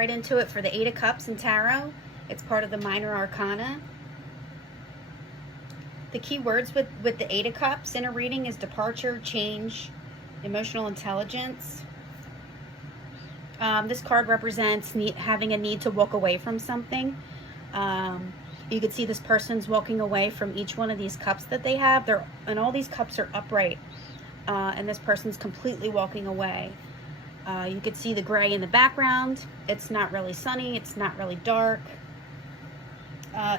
right into it for the Eight of Cups in Tarot. It's part of the Minor Arcana. The key words with the Eight of Cups in a reading is departure, change, emotional intelligence. This card represents having a need to walk away from something. You could see this person's walking away from each one of these cups that they have. And all these cups are upright. And this person's completely walking away. You could see the gray in the background. It's not really sunny. It's not really dark.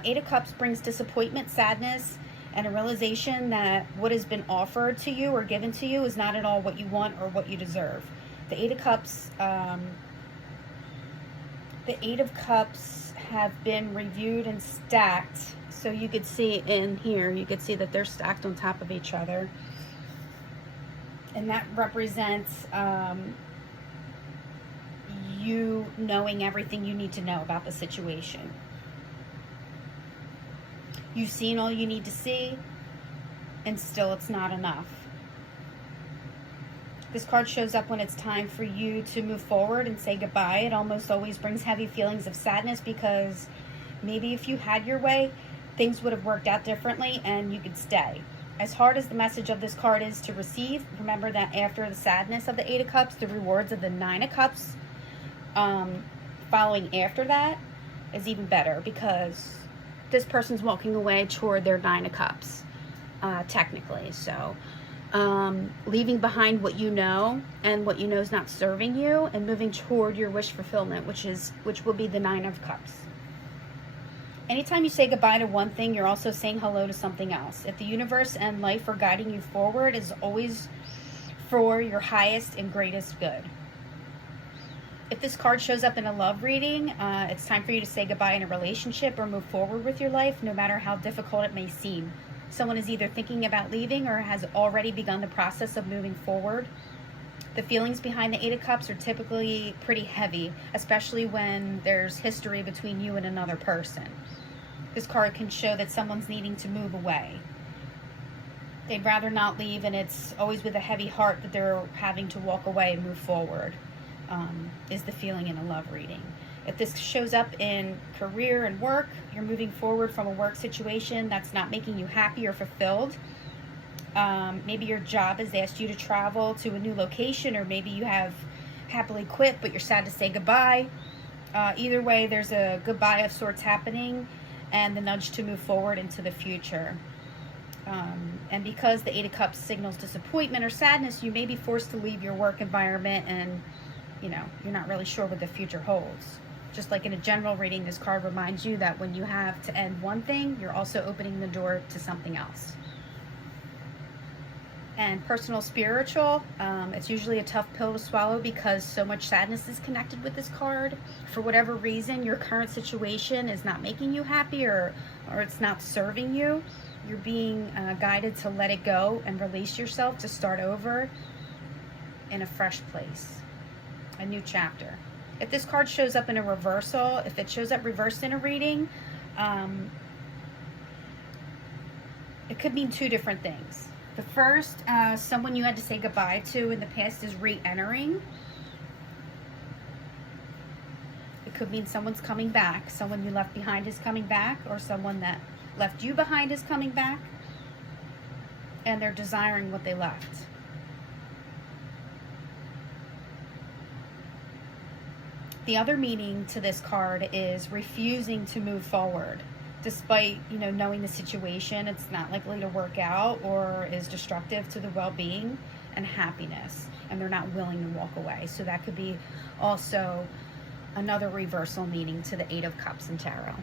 Eight of Cups brings disappointment, sadness, and a realization that what has been offered to you or given to you is not at all what you want or what you deserve. The Eight of Cups, have been reviewed and stacked. So you could see in here, you could see that they're stacked on top of each other. And that represents you knowing everything you need to know about the situation. You've seen all you need to see, and still it's not enough. This card shows up when it's time for you to move forward and say goodbye. It almost always brings heavy feelings of sadness because maybe if you had your way, things would have worked out differently and you could stay. As hard as the message of this card is to receive, remember that after the sadness of the Eight of Cups, the rewards of the Nine of Cups following after that is even better, because this person's walking away toward their Nine of Cups, technically. So leaving behind what you know and what you know is not serving you, and moving toward your wish fulfillment, which will be the Nine of Cups. Anytime you say goodbye to one thing, you're also saying hello to something else. If the universe and life are guiding you forward, it's always for your highest and greatest good. If this card shows up in a love reading, it's time for you to say goodbye in a relationship or move forward with your life, no matter how difficult it may seem. Someone is either thinking about leaving or has already begun the process of moving forward. The feelings behind the Eight of Cups are typically pretty heavy, especially when there's history between you and another person. This card can show that someone's needing to move away. They'd rather not leave, and it's always with a heavy heart that they're having to walk away and move forward, is the feeling in a love reading. If this shows up in career and work, you're moving forward from a work situation that's not making you happy or fulfilled. Maybe your job has asked you to travel to a new location, or maybe you have happily quit, but you're sad to say goodbye. Either way, there's a goodbye of sorts happening, and the nudge to move forward into the future. And because the Eight of Cups signals disappointment or sadness, you may be forced to leave your work environment, and you're not really sure what the future holds. Just like in a general reading, this card reminds you that when you have to end one thing, you're also opening the door to something else. And personal spiritual, it's usually a tough pill to swallow because so much sadness is connected with this card. For whatever reason, your current situation is not making you happy, or it's not serving you. You're being guided to let it go and release yourself to start over in a fresh place, a new chapter. If this card shows up in a reversal, if it shows up reversed in a reading, it could mean two different things. The first, someone you had to say goodbye to in the past is re-entering. It could mean someone's coming back. Someone you left behind is coming back, or someone that left you behind is coming back, and they're desiring what they left. The other meaning to this card is refusing to move forward. Despite, knowing the situation, it's not likely to work out or is destructive to the well-being and happiness, and they're not willing to walk away. So that could be also another reversal meaning to the Eight of Cups in Tarot.